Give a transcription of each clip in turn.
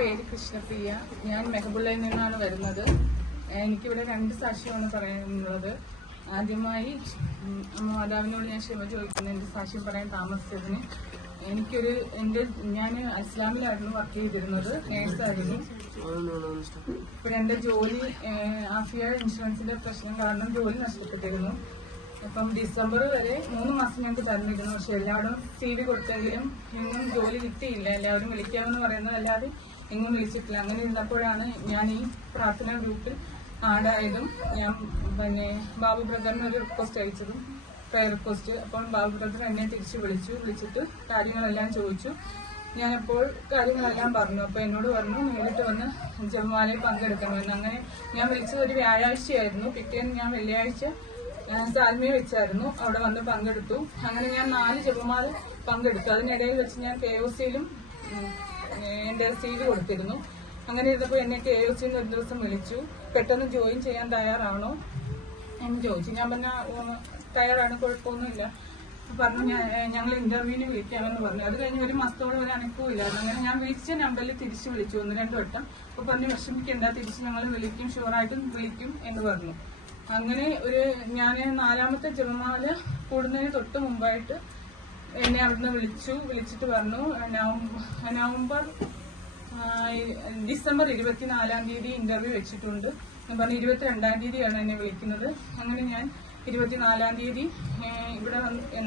പേര് കൃഷ്ണപ്രിയ. ഞാൻ മെഹബുള്ളയിൽ നിന്നാണ് വരുന്നത്. എനിക്കിവിടെ 2 സാക്ഷ്യമാണ് പറയാനുള്ളത്. ആദ്യമായി അമ്മ മാതാവിനോട് ഞാൻ ക്ഷമ ചോദിക്കുന്നു എന്റെ സാക്ഷ്യം പറയാൻ താമസിച്ചതിന്. ഞാൻ ഇസ്ലാമിലായിരുന്നു വർക്ക് ചെയ്തിരുന്നത്, നേഴ്സായിരുന്നു. ഇപ്പോൾ എന്റെ ജോലി ആഫിയ ഇൻഷുറൻസിന്റെ പ്രശ്നം കാരണം ജോലി നഷ്ടപ്പെട്ടിരുന്നു. അപ്പം ഡിസംബർ വരെ 3 മാസം ഞങ്ങൾക്ക് തന്നിരുന്നു. പക്ഷെ എല്ലാവരും CV കൊടുത്തെങ്കിലും എങ്ങും ജോലി കിട്ടിയില്ല. എല്ലാവരും വിളിക്കാമെന്ന് പറയുന്നതല്ലാതെ എങ്ങും വിളിച്ചിട്ടില്ല. അങ്ങനെ ഇരുന്നപ്പോഴാണ് ഞാൻ ഈ പ്രാർത്ഥനാ ഗ്രൂപ്പിൽ ആഡായതും ഞാൻ ബാബു ബ്രദറിന് ഒരു റിക്വസ്റ്റ് അയച്ചതും, പ്രയർ റിക്വസ്റ്റ്. അപ്പോൾ ബാബു ബ്രദർ എന്നെ തിരിച്ചു വിളിച്ചിട്ട് കാര്യങ്ങളെല്ലാം ചോദിച്ചു. ഞാനപ്പോൾ കാര്യങ്ങളെല്ലാം പറഞ്ഞു. അപ്പോൾ എന്നോട് പറഞ്ഞു നേരിട്ട് വന്ന് ജപമാലയിൽ പങ്കെടുക്കണമെന്ന്. അങ്ങനെ ഞാൻ വിളിച്ചത് ഒരു വ്യാഴാഴ്ചയായിരുന്നു. പിറ്റേന്ന് ഞാൻ വെള്ളിയാഴ്ച സാൽമയെ വെച്ചായിരുന്നു അവിടെ വന്ന് പങ്കെടുത്തു. അങ്ങനെ ഞാൻ 4 ജപമാല പങ്കെടുത്തു. അതിനിടയിൽ വെച്ച് ഞാൻ KOCയിലും എന്റെ CV കൊടുത്തിരുന്നു. അങ്ങനെ ഇരുന്നപ്പോൾ എന്നെ KOCയിൽ ഒരു ദിവസം വിളിച്ചു. പെട്ടെന്ന് ജോയിൻ ചെയ്യാൻ തയ്യാറാണോ എന്ന് ചോദിച്ചു. ഞാൻ പറഞ്ഞ തയ്യാറാണ്, കുഴപ്പമൊന്നുമില്ല പറഞ്ഞു. ഞങ്ങൾ ഇന്റർവ്യൂവിന് വിളിക്കാമെന്ന് പറഞ്ഞു. അത് കഴിഞ്ഞ് 1 മാസത്തോളം ഒരു അനക്കവും ഇല്ലായിരുന്നു. അങ്ങനെ ഞാൻ വിളിച്ച നമ്പറിൽ തിരിച്ചു വിളിച്ചു 1-2 വട്ടം. അപ്പോൾ പറഞ്ഞു വിഷമിക്കണ്ട, തിരിച്ച് ഞങ്ങൾ വിളിക്കും, ഷുവറായിട്ടും വിളിക്കും എന്ന് പറഞ്ഞു. അങ്ങനെ ഞാൻ 4ാമത്തെ ജപമാല കൂടുന്നതിന് തൊട്ട് മുമ്പായിട്ട് എന്നെ അവിടുന്ന് വിളിച്ചിട്ട് പറഞ്ഞു ഡിസംബർ 24-ാം തീയതി ഇന്റർവ്യൂ വെച്ചിട്ടുണ്ട്. ഞാൻ പറഞ്ഞു 22-ാം തീയതിയാണ് എന്നെ വിളിക്കുന്നത്. അങ്ങനെ ഞാൻ 24-ാം തീയതി ഇവിടെ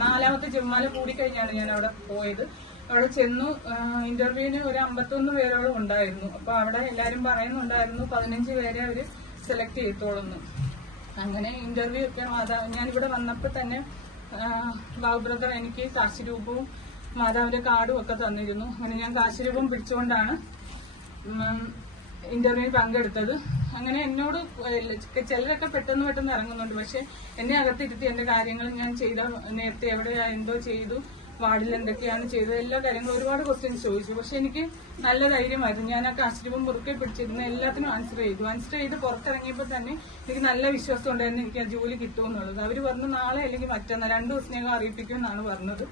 4ാമത്തെ ജപമാല കൂടിക്കഴിഞ്ഞാണ് ഞാൻ അവിടെ പോയത്. അവിടെ ചെന്നു. ഇന്റർവ്യൂവിന് ഒരു 51 പേരോളം ഉണ്ടായിരുന്നു. അപ്പൊ അവിടെ എല്ലാരും പറയുന്നുണ്ടായിരുന്നു 15 പേരെ അവര് സെലക്ട് ചെയ്തോളുന്നു. അങ്ങനെ ഇന്റർവ്യൂ ഒക്കെ ഞാൻ ഇവിടെ വന്നപ്പോൾ തന്നെ ബാബു ബ്രദർ എനിക്ക് കാശിരൂപവും മാതാവിന്റെ കാർഡും ഒക്കെ തന്നിരുന്നു. അങ്ങനെ ഞാൻ കാശിരൂപം പിടിച്ചുകൊണ്ടാണ് ഇന്റർവ്യൂവിൽ പങ്കെടുത്തത്. അങ്ങനെ എന്നോട് ചിലരൊക്കെ പെട്ടെന്ന് ഇറങ്ങുന്നുണ്ട്. പക്ഷെ എന്നെ അകത്തിരുത്തി എന്റെ കാര്യങ്ങൾ ഞാൻ നേരത്തെ എവിടെയാ എന്തോ ചെയ്തു, വാർഡിൽ എന്തൊക്കെയാണ് ചെയ്തത്, എല്ലാ കാര്യങ്ങളും ഒരുപാട് ക്വസ്റ്റ്യൻസ് ചോദിച്ചു. പക്ഷെ എനിക്ക് നല്ല ധൈര്യമായിരുന്നു. ഞാൻ ആ കാശിരൂപം മുറുക്കെ പിടിച്ചിരുന്ന എല്ലാത്തിനും ആൻസർ ചെയ്ത് പുറത്തിറങ്ങിയപ്പോൾ തന്നെ എനിക്ക് നല്ല വിശ്വാസം ഉണ്ടായിരുന്നു എനിക്ക് ആ ജോലി കിട്ടുമെന്നുള്ളത്. അവർ പറഞ്ഞു നാളെ അല്ലെങ്കിൽ മറ്റന്നാൾ 2 ദിവസത്തിനകം അറിയിപ്പിക്കും എന്നാണ് പറഞ്ഞത്.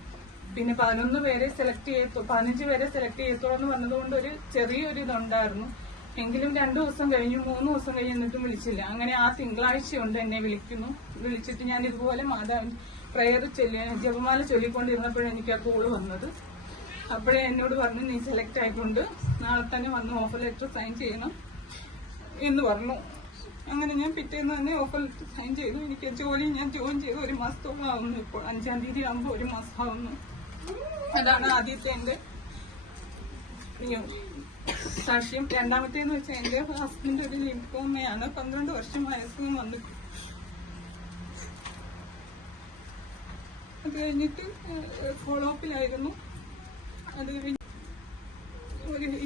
പിന്നെ 15 പേരെ സെലക്ട് 15 പേരെ സെലക്ട് ചെയ്യത്തോളം എന്ന് പറഞ്ഞതുകൊണ്ട് ഒരു ചെറിയൊരു ഇതുണ്ടായിരുന്നു. എങ്കിലും 2 ദിവസം കഴിഞ്ഞു, 3 ദിവസം കഴിഞ്ഞ് എന്നിട്ടും വിളിച്ചില്ല. അങ്ങനെ ആ തിങ്കളാഴ്ചയുണ്ട് എന്നെ വിളിച്ചിട്ട് ഞാൻ ഇതുപോലെ മാതാവിന്റെ പ്രയർ ജപമാല ചൊല്ലിക്കൊണ്ടിരുന്നപ്പോഴാണ് എനിക്ക് ആ കോള് വന്നത്. അപ്പോഴേ എന്നോട് പറഞ്ഞു നീ സെലക്ട് ആയിട്ടുണ്ട്, നാളെ തന്നെ വന്ന് ഓഫർ ലെറ്റർ സൈൻ ചെയ്യണം എന്ന് പറഞ്ഞു. അങ്ങനെ ഞാൻ പിറ്റേന്ന് തന്നെ ഓഫർ ലെറ്റർ സൈൻ ചെയ്തു. എനിക്ക് ജോലി ഞാൻ ജോയിൻ ചെയ്ത് 1 മാസത്തോളം ആവുന്നു. ഇപ്പോൾ 5-ാം തീയതി ആകുമ്പോൾ 1 മാസം ആവുന്നു. അതാണ് ആദ്യത്തെ എന്റെ സാക്ഷ്യം. 2ാമത്തേന്ന് വെച്ചാൽ എന്റെ ഹസ്ബൻഡ് ഒരു ലിംഫോമയാണ്. 12 വർഷം വയസ്സും വന്നു. അത് കഴിഞ്ഞിട്ട് ഫോളോ അപ്പിലായിരുന്നു. അത്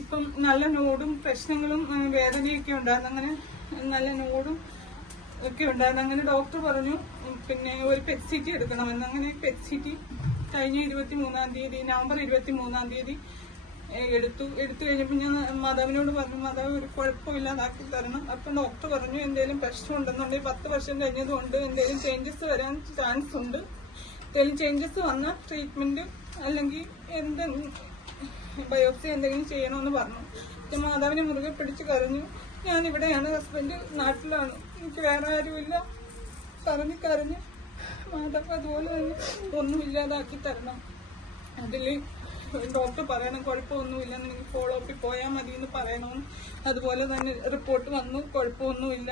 ഇപ്പം നല്ല നോടും പ്രശ്നങ്ങളും വേദനയൊക്കെ ഉണ്ടായിരുന്നു. അങ്ങനെ നല്ല നോടും ഒക്കെ ഉണ്ടായിരുന്നു. അങ്ങനെ ഡോക്ടർ പറഞ്ഞു പിന്നെ ഒരു PET-CT എടുക്കണമെന്ന്. അങ്ങനെ PET-CT കഴിഞ്ഞ 23-ാം തീയതി നവംബർ 23-ാം തീയതി എടുത്തു കഴിഞ്ഞപ്പോൾ ഞാൻ മാതാവിനോട് പറഞ്ഞു മാതാവ് ഒരു കുഴപ്പമില്ലാതാക്കി തരണം. അപ്പം ഡോക്ടർ പറഞ്ഞു എന്തെങ്കിലും പ്രശ്നം ഉണ്ടെന്നുണ്ടെങ്കിൽ 10 വർഷം കഴിഞ്ഞതുകൊണ്ട് എന്തെങ്കിലും ചേഞ്ചസ് വരാൻ ചാൻസ് ഉണ്ട്. എന്തെങ്കിലും ചേഞ്ചസ് വന്നാൽ ട്രീറ്റ്മെന്റ് അല്ലെങ്കിൽ എന്തെങ്കിലും ബയോപ്സി എന്തെങ്കിലും ചെയ്യണമെന്ന് പറഞ്ഞു. മാതാവിനെ മുറുകെ പിടിച്ച് കരഞ്ഞു. ഞാനിവിടെയാണ്, ഹസ്ബൻഡ് നാട്ടിലാണ്, എനിക്ക് വേറെ ആരുമില്ല. കരഞ്ഞ് മാതാവ് അതുപോലെ തന്നെ ഒന്നുമില്ലാതാക്കി തരണം. അതിൽ ഡോക്ടർ പറയണം കുഴപ്പമൊന്നുമില്ലെന്ന്, നിങ്ങൾ ഫോളോ അപ്പിൽ പോയാൽ മതി എന്ന് പറയണമെന്ന്. അതുപോലെ തന്നെ റിപ്പോർട്ട് വന്നു, കുഴപ്പമൊന്നുമില്ല.